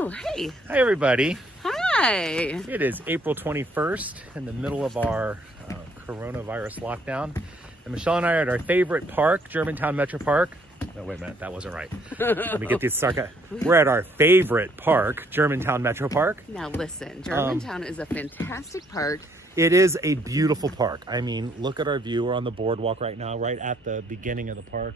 Oh, hey. Hi, everybody. Hi. It is April 21st in the middle of our coronavirus lockdown. And Michelle and I are at our favorite park, Germantown MetroPark. No, wait a minute, that wasn't right. Let me get these We're at our favorite park, Germantown MetroPark. Now listen, Germantown is a fantastic park. It is a beautiful park. I mean, look at our view. We're on the boardwalk right now, right at the beginning of the park.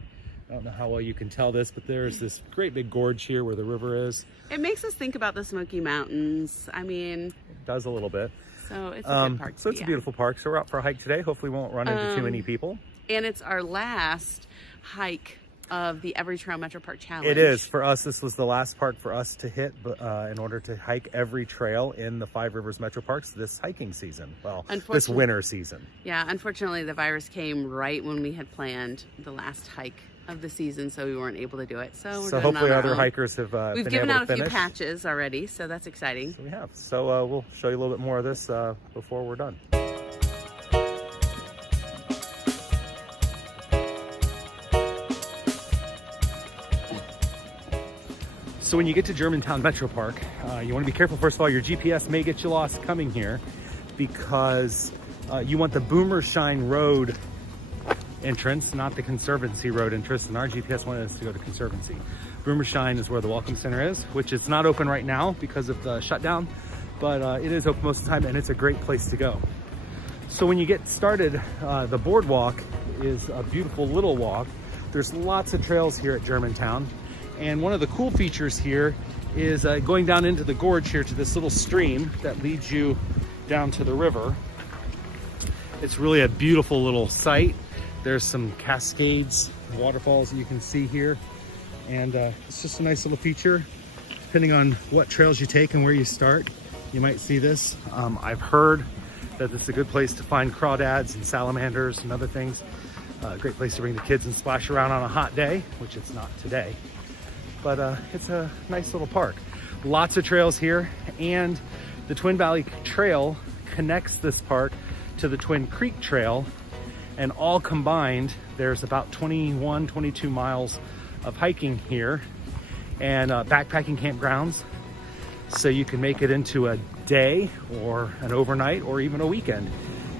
I don't know how well you can tell this, but there's this great big gorge here where the river is. It makes us think about the Smoky Mountains. I mean, it does a little bit. So it's a good park. So it's a beautiful park. So we're out for a hike today. Hopefully we won't run into too many people. And it's our last hike of the Every Trail MetroPark Challenge. It is. For us, this was the last park for us to hit in order to hike every trail in the Five Rivers MetroParks this hiking season. Well, this winter season. Yeah, unfortunately, the virus came right when we had planned the last hike of the season, so we weren't able to do it. So hopefully other hikers have We've given out a few patches already, so that's exciting. So we have. So we'll show you a little bit more of this before we're done. So when you get to Germantown MetroPark, you want to be careful. First of all, your GPS may get you lost coming here because you want the Boomershine Road entrance, not the Conservancy Road entrance, and our GPS wanted us to go to Conservancy. Boomershine is where the Welcome Center is, which is not open right now because of the shutdown, but it is open most of the time, and it's a great place to go. So when you get started, the boardwalk is a beautiful little walk. There's lots of trails here at Germantown. And one of the cool features here is going down into the gorge here to this little stream that leads you down to the river. It's really a beautiful little site. There's some cascades, waterfalls that you can see here. And it's just a nice little feature. Depending on what trails you take and where you start, you might see this. I've heard that it's a good place to find crawdads and salamanders and other things. A great place to bring the kids and splash around on a hot day, which it's not today. But it's a nice little park. Lots of trails here, and the Twin Valley Trail connects this park to the Twin Creek Trail, and all combined, there's about 21, 22 miles of hiking here, and backpacking campgrounds. So you can make it into a day or an overnight or even a weekend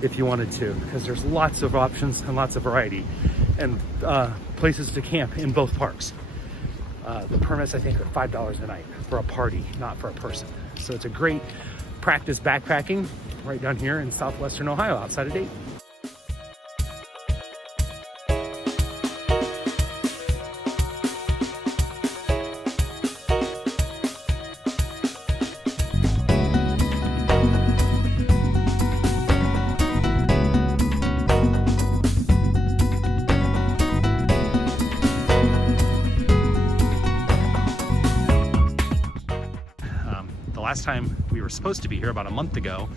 if you wanted to, because there's lots of options and lots of variety and places to camp in both parks. The permits, I think, are $5 a night for a party, not for a person. So it's a great practice backpacking right down here in southwestern Ohio, outside of Dayton. Last time we were supposed to be here about a month ago,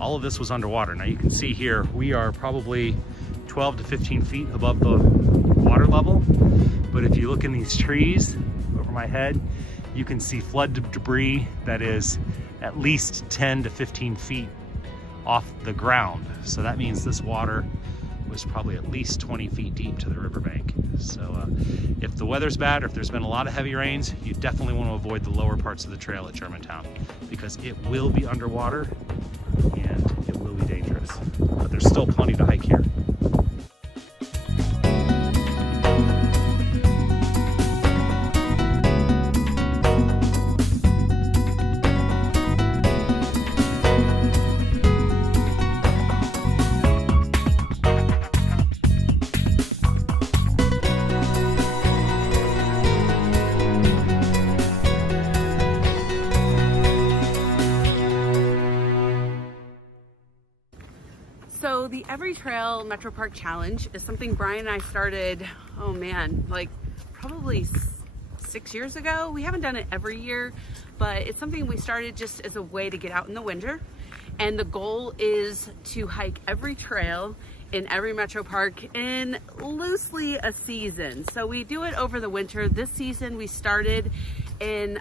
all of this was underwater. Now you can see here, we are probably 12 to 15 feet above the water level. But if you look in these trees over my head, you can see flood debris that is at least 10 to 15 feet off the ground. So that means this water was probably at least 20 feet deep to the riverbank. So if the weather's bad or if there's been a lot of heavy rains, you definitely want to avoid the lower parts of the trail at Germantown because it will be underwater and it will be dangerous. But there's still plenty to hike here. So the Every Trail MetroPark Challenge is something Brian and I started, oh man, like probably 6 years ago. We haven't done it every year, but it's something we started just as a way to get out in the winter. And the goal is to hike every trail in every MetroPark in loosely a season. So we do it over the winter. This season we started in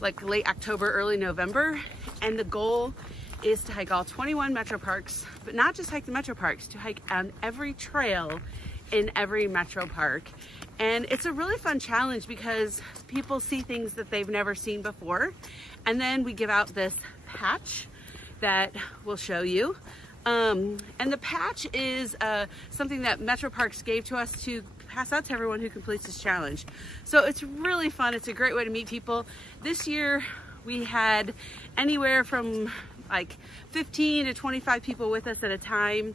like late October, early November, and the goal is to hike all 21 MetroParks, but not just hike the MetroParks, to hike on every trail in every MetroPark. And it's a really fun challenge because people see things that they've never seen before. And then we give out this patch that we'll show you. And the patch is something that MetroParks gave to us to pass out to everyone who completes this challenge. So it's really fun. It's a great way to meet people. This year we had anywhere from like 15 to 25 people with us at a time.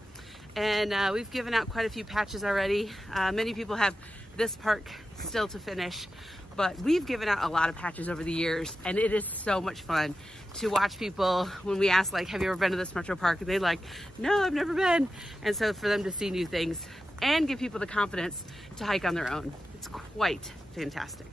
And we've given out quite a few patches already. Many people have this park still to finish, but we've given out a lot of patches over the years, and it is so much fun to watch people when we ask, like, have you ever been to this Metro Park? And they're like, no, I've never been. And so for them to see new things and give people the confidence to hike on their own, it's quite fantastic.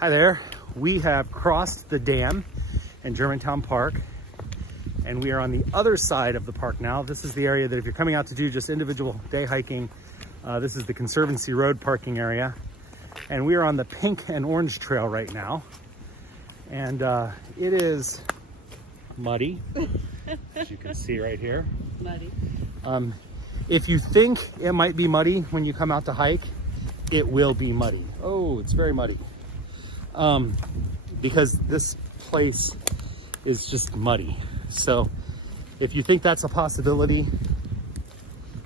Hi there. We have crossed the dam in Germantown Park, and we are on the other side of the park now. This is the area that if you're coming out to do just individual day hiking, this is the Conservancy Road parking area. And we are on the pink and orange trail right now. And it is muddy, as you can see right here. Muddy. If you think it might be muddy when you come out to hike, it will be muddy. Oh, it's very muddy. Because this place is just muddy. So if you think that's a possibility,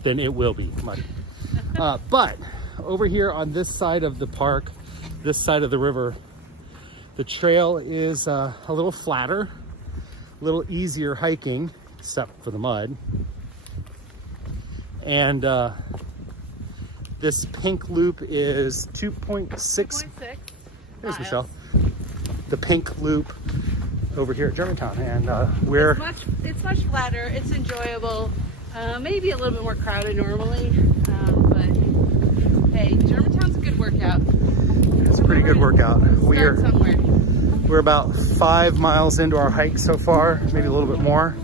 then it will be muddy. But over here on this side of the park, this side of the river, the trail is a little flatter, a little easier hiking, except for the mud. And this pink loop is 2.6. There's Michelle. The pink loop over here at Germantown, and it's much flatter. It's enjoyable. Maybe a little bit more crowded normally, but hey, Germantown's a good workout. It's a pretty good workout. We're about 5 miles into our hike so far, maybe a little bit more,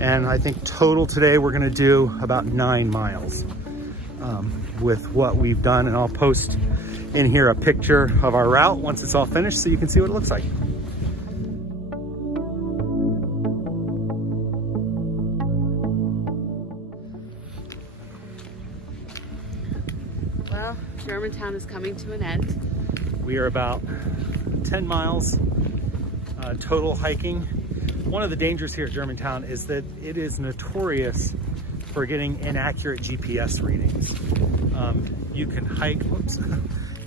and I think total today we're going to do about 9 miles with what we've done, and I'll post in here a picture of our route once it's all finished so you can see what it looks like. Well, Germantown is coming to an end. We are about 10 miles total hiking. One of the dangers here at Germantown is that it is notorious for getting inaccurate GPS readings. You can hike,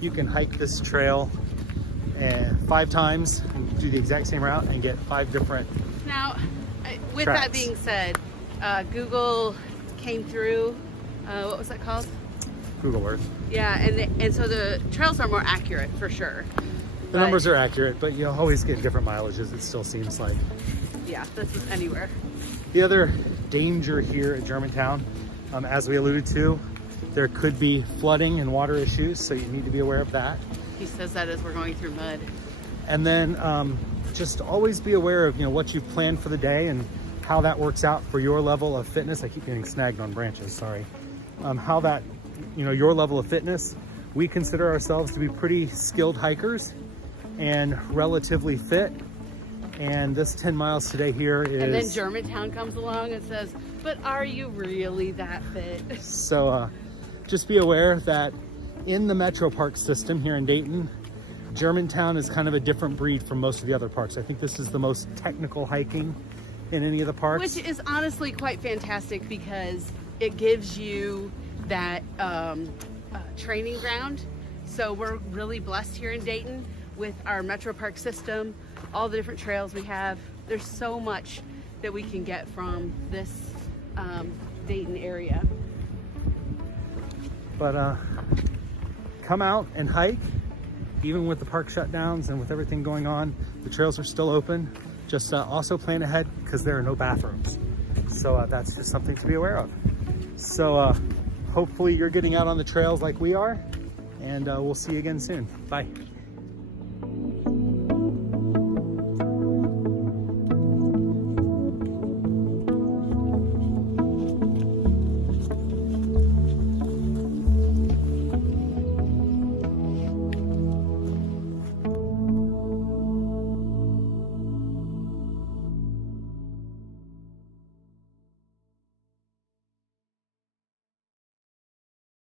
you can hike this trail 5 times and do the exact same route and get 5 different Now, with tracks. that being said, Google came through, what was that called? Google Earth. Yeah, and so the trails are more accurate for sure. The numbers are accurate, but you'll always get different mileages, it still seems like. Yeah, this is anywhere. The other danger here at Germantown, as we alluded to, there could be flooding and water issues, so you need to be aware of that. He says that as we're going through mud. And then just always be aware of what you've planned for the day and how that works out for your level of fitness. I keep getting snagged on branches, sorry. How that, your level of fitness. We consider ourselves to be pretty skilled hikers and relatively fit. And this 10 miles today here is... And then Germantown comes along and says, but are you really that fit? So just be aware that in the MetroPark system here in Dayton, Germantown is kind of a different breed from most of the other parks. I think this is the most technical hiking in any of the parks. Which is honestly quite fantastic because it gives you that training ground. So we're really blessed here in Dayton with our MetroPark system, all the different trails we have. There's so much that we can get from this Dayton area. But come out and hike, even with the park shutdowns and with everything going on. The trails are still open. Just also plan ahead because there are no bathrooms. So that's just something to be aware of. So hopefully you're getting out on the trails like we are, and we'll see you again soon. Bye.